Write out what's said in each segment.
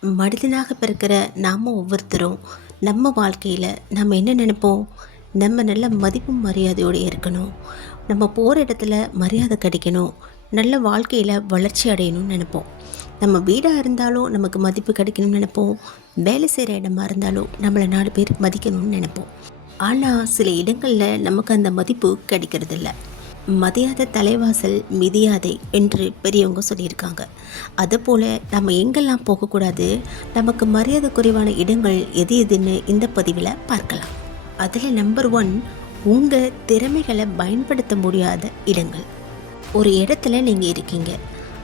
மனிதனாக பிறக்கிற நாம் ஒவ்வொருத்தரும் நம்ம வாழ்க்கையில் நம்ம என்ன நினைப்போம்? நம்ம நல்ல மதிப்பு மரியாதையோடு இருக்கணும். நம்ம போகிற இடத்துல மரியாதை கிடைக்கணும். நல்ல வாழ்க்கையில் வளர்ச்சி அடையணும்னு நினைப்போம். நம்ம வீடாக இருந்தாலும் நமக்கு மதிப்பு கிடைக்கணும்னு நினைப்போம். வேலை செய்கிற இடமா இருந்தாலும் நம்மளை நாலு பேர் மதிக்கணும்னு நினைப்போம். ஆனால் சில இடங்களில் நமக்கு அந்த மதிப்பு கிடைக்கிறதில்ல. மதியாத தலைவாசல் மிதியாதை என்று பெரியவங்க சொல்லியிருக்காங்க. அதுபோல் நம்ம எங்கெல்லாம் போகக்கூடாது நமக்கு மரியாதை குறைவான இடங்கள் எது எதுன்னு இந்த பதிவில் பார்க்கலாம். அதில் நம்பர் ஒன் உங்கள் திறமைகளை பயன்படுத்த முடியாத இடங்கள். ஒரு இடத்துல நீங்கள் இருக்கீங்க.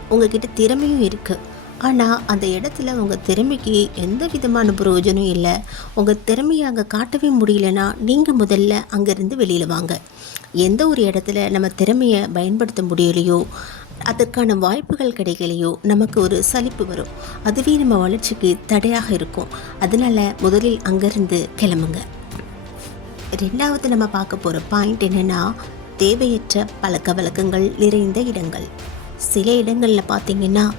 உங்ககிட்ட திறமையும் இருக்குது ஆனால் அந்த இடத்துல உங்கள் திறமைக்கு எந்த விதமான பிரயோஜனம் இல்லை. உங்கள் திறமையை அங்கே காட்டவே முடியலன்னா நீங்கள் முதல்ல அங்கேருந்து வெளியில் வாங்க. எந்த ஒரு இடத்துல நம்ம திறமையை பயன்படுத்த முடியலையோ அதற்கான வாய்ப்புகள் கிடைக்கலையோ நமக்கு ஒரு சலிப்பு வரும். அதுவே நம்ம வளர்ச்சிக்கு தடையாக இருக்கும். அதனால் முதலில் அங்கேருந்து கிளம்புங்க. ரெண்டாவது நம்ம பார்க்க போகிற பாயிண்ட் என்னென்னா தேவையற்ற பழக்க வழக்கங்கள் நிறைந்த இடங்கள். சில இடங்களில் பார்த்தீங்கன்னா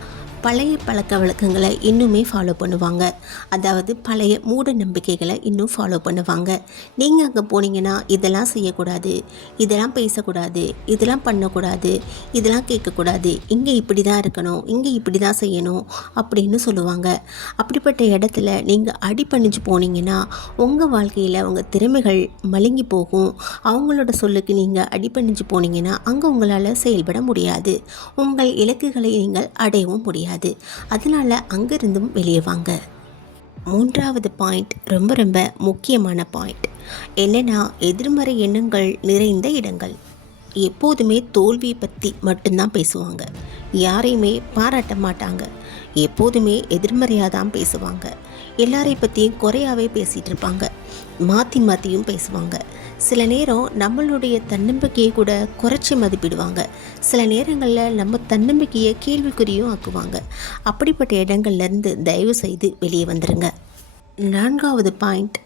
பழைய பழக்க வழக்கங்களை இன்னுமே ஃபாலோ பண்ணுவாங்க. அதாவது பழைய மூட நம்பிக்கைகளை இன்னும் ஃபாலோ பண்ணுவாங்க. நீங்கள் அங்கே போனீங்கன்னா இதெல்லாம் செய்யக்கூடாது. இதெல்லாம் பேசக்கூடாது. இதெல்லாம் பண்ணக்கூடாது. இதெல்லாம் கேட்கக்கூடாது. இங்கே இப்படி தான் இருக்கணும். இங்கே இப்படி தான் செய்யணும். அப்படின்னு சொல்லுவாங்க. அப்படிப்பட்ட இடத்துல நீங்கள் அடிபணிஞ்சு போனீங்கன்னா உங்கள் வாழ்க்கையில் உங்கள் திறமைகள் மழுங்கி போகும். அவங்களோட சொல்லுக்கு நீங்கள் அடிபணிஞ்சு போனீங்கன்னா அங்கே உங்களால் செயல்பட முடியாது. உங்கள் இலக்குகளை நீங்கள் அடையவும் முடியாது. அதனால் அங்கேருந்தும் வெளியே வாங்க. மூன்றாவது பாயிண்ட் ரொம்ப ரொம்ப முக்கியமான பாயிண்ட் என்னென்னா எதிர்மறை எண்ணங்கள் நிறைந்த இடங்கள். எப்போதுமே தோல்வியை பற்றி மட்டும்தான் பேசுவாங்க. யாரையுமே பாராட்ட மாட்டாங்க. எப்போதுமே எதிர்மறையாக தான் பேசுவாங்க. எல்லாரை பற்றியும் குறையாகவே பேசிகிட்டு இருப்பாங்க. மாற்றி மாற்றியும் பேசுவாங்க. சில நேரம் நம்மளுடைய தன்னம்பிக்கையை கூட குறைச்சி மதிப்பிடுவாங்க. சில நேரங்களில் நம்ம தன்னம்பிக்கையை கேள்விக்குறியும் ஆக்குவாங்க. அப்படிப்பட்ட இடங்கள்லேருந்து தயவு செய்து வெளியே வந்துடுங்க நான்காவது பாயிண்ட்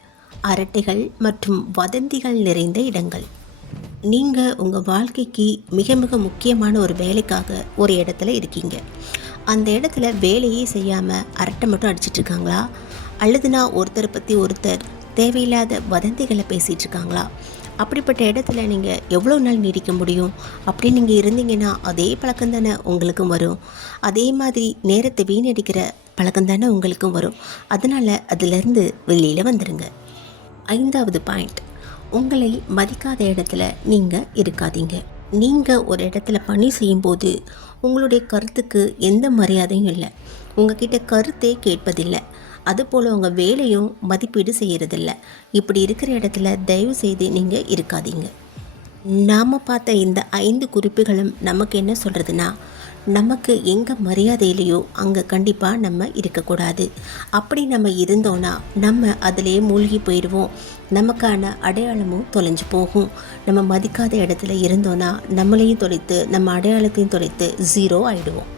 அரட்டைகள் மற்றும் வதந்திகள் நிறைந்த இடங்கள். நீங்கள் உங்கள் வாழ்க்கைக்கு மிக மிக முக்கியமான ஒரு வேலைக்காக ஒரு இடத்துல இருக்கீங்க. அந்த இடத்துல வேலையே செய்யாமல் அரட்டை மட்டும் அடிச்சிட்ருக்காங்களா அல்லதுனா ஒருத்தரை பற்றி ஒருத்தர் தேவையில்லாத வதந்திகளை பேசிகிட்டு இருக்காங்களா? அப்படிப்பட்ட இடத்துல நீங்கள் எவ்வளோ நாள் நீடிக்க முடியும்? அப்படி நீங்கள் இருந்தீங்கன்னா அதே பழக்கம் தானே உங்களுக்கும் வரும். அதே மாதிரி நேரத்தை வீணடிக்கிற பழக்கம் தானே உங்களுக்கும் வரும். அதனால் அதிலிருந்து வெளியில் வந்துடுங்க ஐந்தாவது பாயிண்ட். உங்களை மதிக்காத இடத்துல நீங்கள் இருக்காதீங்க. நீங்கள் ஒரு இடத்துல பணி செய்யும்போது உங்களுடைய கருத்துக்கு எந்த மரியாதையும் இல்லை. உங்ககிட்ட கருத்தே கேட்பதில்லை. அதுபோல் உங்கள் வேலையும் மதிப்பீடு செய்கிறதில்ல இப்படி இருக்கிற இடத்துல தயவு செய்து நீங்கள் இருக்காதீங்க. நாம் பார்த்த இந்த ஐந்து குறிப்புகளும் நமக்கு என்ன சொல்கிறதுனா நமக்கு எங்கே மரியாதையிலையோ அங்கே கண்டிப்பாக நம்ம இருக்கக்கூடாது. அப்படி நம்ம இருந்தோன்னா நம்ம அதிலேயே மூழ்கி போயிடுவோம். நமக்கான அடையாளமும் தொலைஞ்சு போகும். நம்ம மதிக்காத இடத்துல இருந்தோன்னா நம்மளையும் தொலைத்து நம்ம அடையாளத்தையும் தொலைத்து ஜீரோ ஆகிடுவோம்